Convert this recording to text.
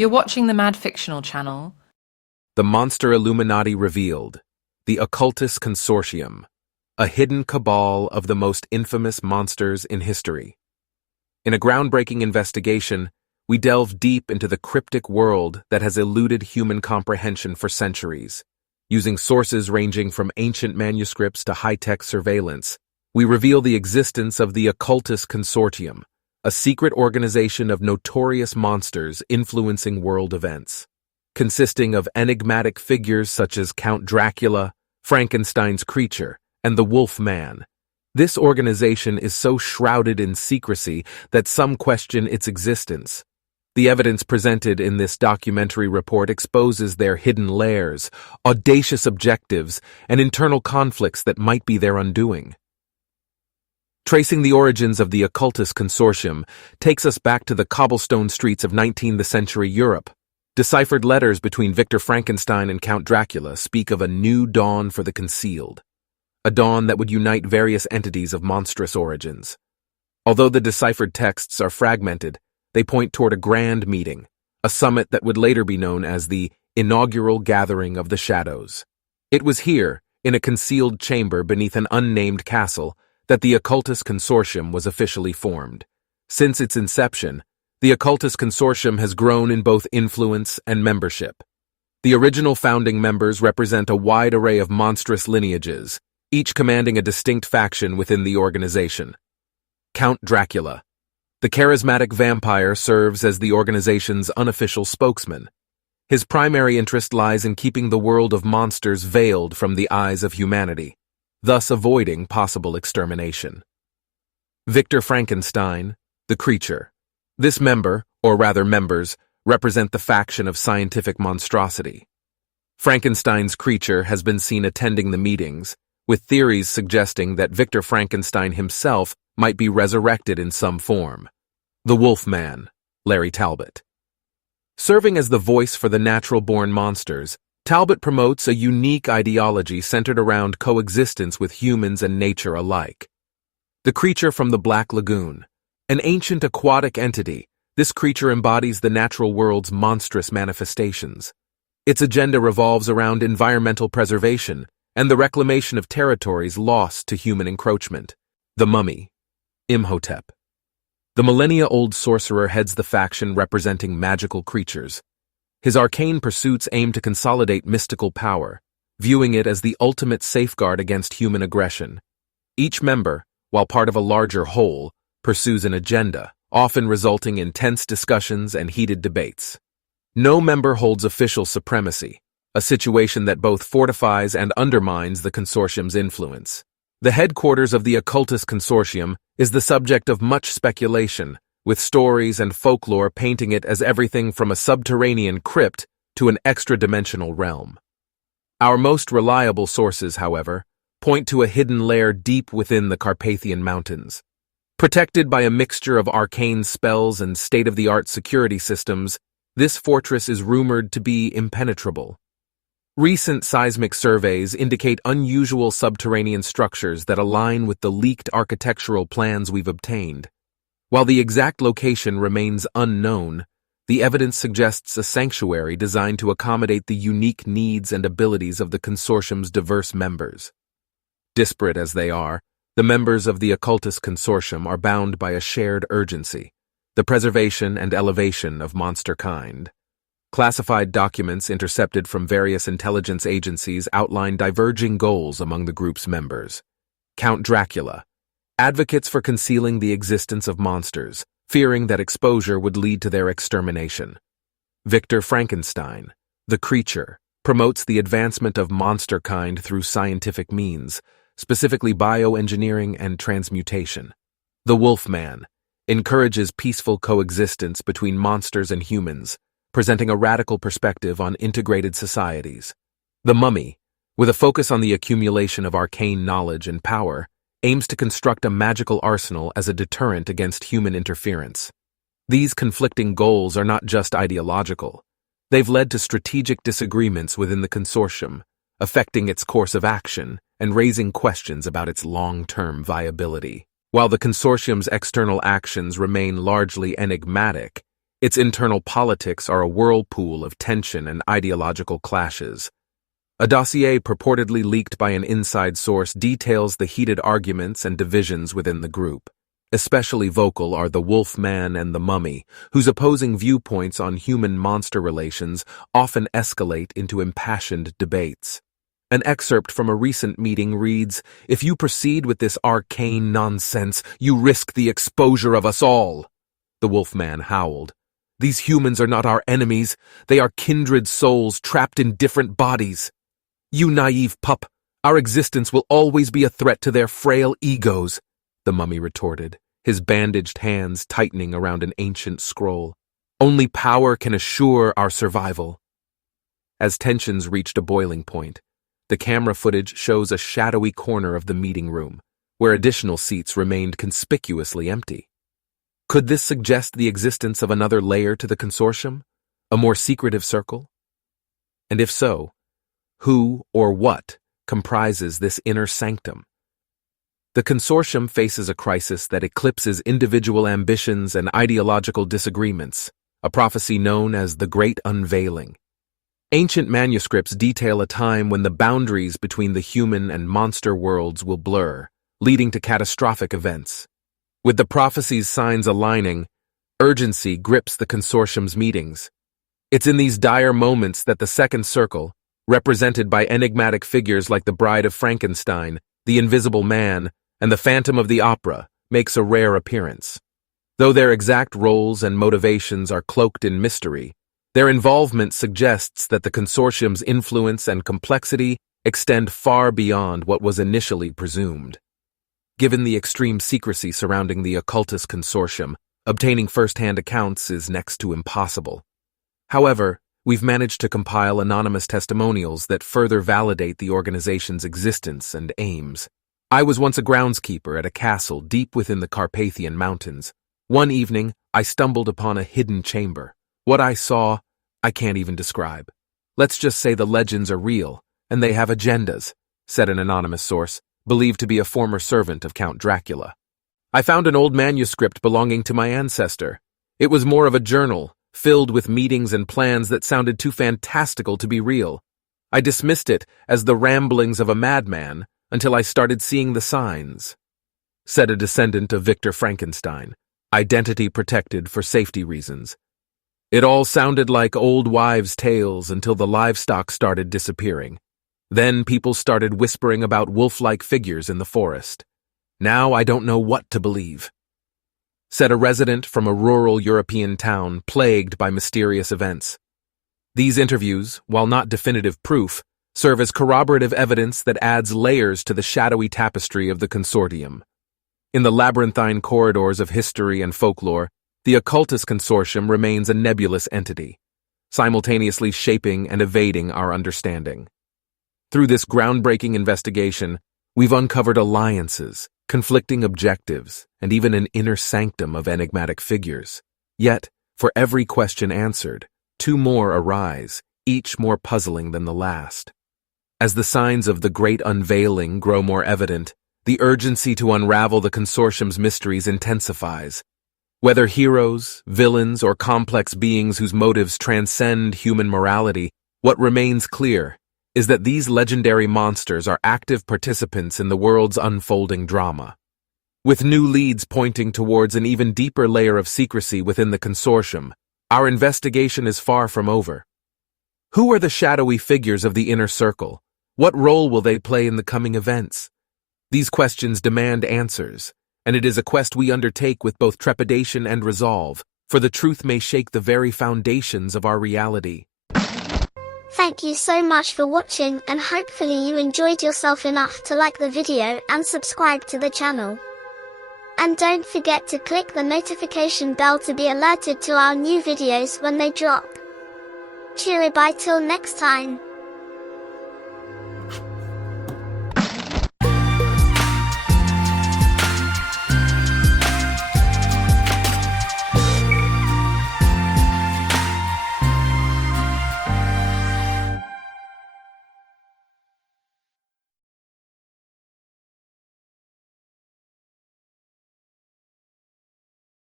You're watching the Mad Fictional channel. The monster Illuminati revealed, the Occultus Consortium, a hidden cabal of the most infamous monsters in history. In a groundbreaking investigation, we delve deep into the cryptic world that has eluded human comprehension for centuries. Using sources ranging from ancient manuscripts to high-tech surveillance, we reveal the existence of the Occultus Consortium, a secret organization of notorious monsters influencing world events. Consisting of enigmatic figures such as Count Dracula, Frankenstein's creature, and the Wolf Man. This organization is so shrouded in secrecy that some question its existence. The evidence presented in this documentary report exposes their hidden lairs, audacious objectives, and internal conflicts that might be their undoing. Tracing the origins of the Occultus Consortium takes us back to the cobblestone streets of 19th century Europe. Deciphered letters between Victor Frankenstein and Count Dracula speak of a new dawn for the concealed, a dawn that would unite various entities of monstrous origins. Although the deciphered texts are fragmented, they point toward a grand meeting, a summit that would later be known as the inaugural gathering of the shadows. It was here, in a concealed chamber beneath an unnamed castle, that the Occultus Consortium was officially formed. Since its inception, the Occultus Consortium has grown in both influence and membership. The original founding members represent a wide array of monstrous lineages, each commanding a distinct faction within the organization. Count Dracula. The charismatic vampire serves as the organization's unofficial spokesman. His primary interest lies in keeping the world of monsters veiled from the eyes of humanity, thus avoiding possible extermination. Victor Frankenstein, the creature. This member, or rather members, represent the faction of scientific monstrosity. Frankenstein's creature has been seen attending the meetings, with theories suggesting that Victor Frankenstein himself might be resurrected in some form. The Wolf Man, Larry Talbot. Serving as the voice for the natural-born monsters, Talbot promotes a unique ideology centered around coexistence with humans and nature alike. The creature from the Black Lagoon. An ancient aquatic entity, this creature embodies the natural world's monstrous manifestations. Its agenda revolves around environmental preservation and the reclamation of territories lost to human encroachment. The Mummy, Imhotep. The millennia-old sorcerer heads the faction representing magical creatures. His arcane pursuits aim to consolidate mystical power, viewing it as the ultimate safeguard against human aggression. Each member, while part of a larger whole, pursues an agenda, often resulting in tense discussions and heated debates. No member holds official supremacy, a situation that both fortifies and undermines the consortium's influence. The headquarters of the Occultus Consortium is the subject of much speculation, with stories and folklore painting it as everything from a subterranean crypt to an extra-dimensional realm. Our most reliable sources, however, point to a hidden lair deep within the Carpathian Mountains. Protected by a mixture of arcane spells and state-of-the-art security systems, this fortress is rumored to be impenetrable. Recent seismic surveys indicate unusual subterranean structures that align with the leaked architectural plans we've obtained. While the exact location remains unknown, the evidence suggests a sanctuary designed to accommodate the unique needs and abilities of the consortium's diverse members. Disparate as they are, the members of the Occultus Consortium are bound by a shared urgency, the preservation and elevation of monster kind. Classified documents intercepted from various intelligence agencies outline diverging goals among the group's members. Count Dracula. Advocates for concealing the existence of monsters, fearing that exposure would lead to their extermination. Victor Frankenstein, the creature, promotes the advancement of monster kind through scientific means, specifically bioengineering and transmutation. The Wolf Man encourages peaceful coexistence between monsters and humans, presenting a radical perspective on integrated societies. The Mummy, with a focus on the accumulation of arcane knowledge and power, aims to construct a magical arsenal as a deterrent against human interference. These conflicting goals are not just ideological. They've led to strategic disagreements within the consortium, affecting its course of action and raising questions about its long-term viability. While the consortium's external actions remain largely enigmatic, Its internal politics are a whirlpool of tension and ideological clashes. A dossier purportedly leaked by an inside source details the heated arguments and divisions within the group. Especially vocal are the Wolfman and the Mummy, whose opposing viewpoints on human-monster relations often escalate into impassioned debates. An excerpt from a recent meeting reads, "If you proceed with this arcane nonsense, you risk the exposure of us all." The Wolfman howled. "These humans are not our enemies. They are kindred souls trapped in different bodies. You naive pup, our existence will always be a threat to their frail egos," the Mummy retorted, his bandaged hands tightening around an ancient scroll. "Only power can assure our survival." As tensions reached a boiling point, the camera footage shows a shadowy corner of the meeting room, where additional seats remained conspicuously empty. Could this suggest the existence of another layer to the consortium? A more secretive circle? And if so, who or what comprises this inner sanctum? The consortium faces a crisis that eclipses individual ambitions and ideological disagreements, a prophecy known as the Great Unveiling. Ancient manuscripts detail a time when the boundaries between the human and monster worlds will blur, leading to catastrophic events. With the prophecy's signs aligning, urgency grips the consortium's meetings. It's in these dire moments that the Second Circle, represented by enigmatic figures like the Bride of Frankenstein, the Invisible Man, and the Phantom of the Opera, makes a rare appearance. Though their exact roles and motivations are cloaked in mystery, their involvement suggests that the consortium's influence and complexity extend far beyond what was initially presumed. Given the extreme secrecy surrounding the Occultus Consortium, obtaining first-hand accounts is next to impossible. However, we've managed to compile anonymous testimonials that further validate the organization's existence and aims. I was once a groundskeeper at a castle deep within the Carpathian Mountains. One evening, I stumbled upon a hidden chamber. What I saw, I can't even describe. "Let's just say the legends are real, and they have agendas," said an anonymous source, believed to be a former servant of Count Dracula. "I found an old manuscript belonging to my ancestor. It was more of a journal, filled with meetings and plans that sounded too fantastical to be real. I dismissed it as the ramblings of a madman until I started seeing the signs," said a descendant of Victor Frankenstein, identity protected for safety reasons. "It all sounded like old wives' tales until the livestock started disappearing. Then people started whispering about wolf-like figures in the forest. Now I don't know what to believe," said a resident from a rural European town plagued by mysterious events. These interviews, while not definitive proof, serve as corroborative evidence that adds layers to the shadowy tapestry of the consortium. In the labyrinthine corridors of history and folklore, the Occultus Consortium remains a nebulous entity, simultaneously shaping and evading our understanding. Through this groundbreaking investigation, we've uncovered alliances, conflicting objectives, and even an inner sanctum of enigmatic figures. Yet, for every question answered, two more arise, each more puzzling than the last. As the signs of the Great Unveiling grow more evident, the urgency to unravel the consortium's mysteries intensifies. Whether heroes, villains, or complex beings whose motives transcend human morality, what remains clear is that these legendary monsters are active participants in the world's unfolding drama. With new leads pointing towards an even deeper layer of secrecy within the consortium, our investigation is far from over. Who are the shadowy figures of the inner circle? What role will they play in the coming events? These questions demand answers, and it is a quest we undertake with both trepidation and resolve, for the truth may shake the very foundations of our reality. Thank you so much for watching, and hopefully you enjoyed yourself enough to like the video and subscribe to the channel. And don't forget to click the notification bell to be alerted to our new videos when they drop. Cheerio, bye till next time.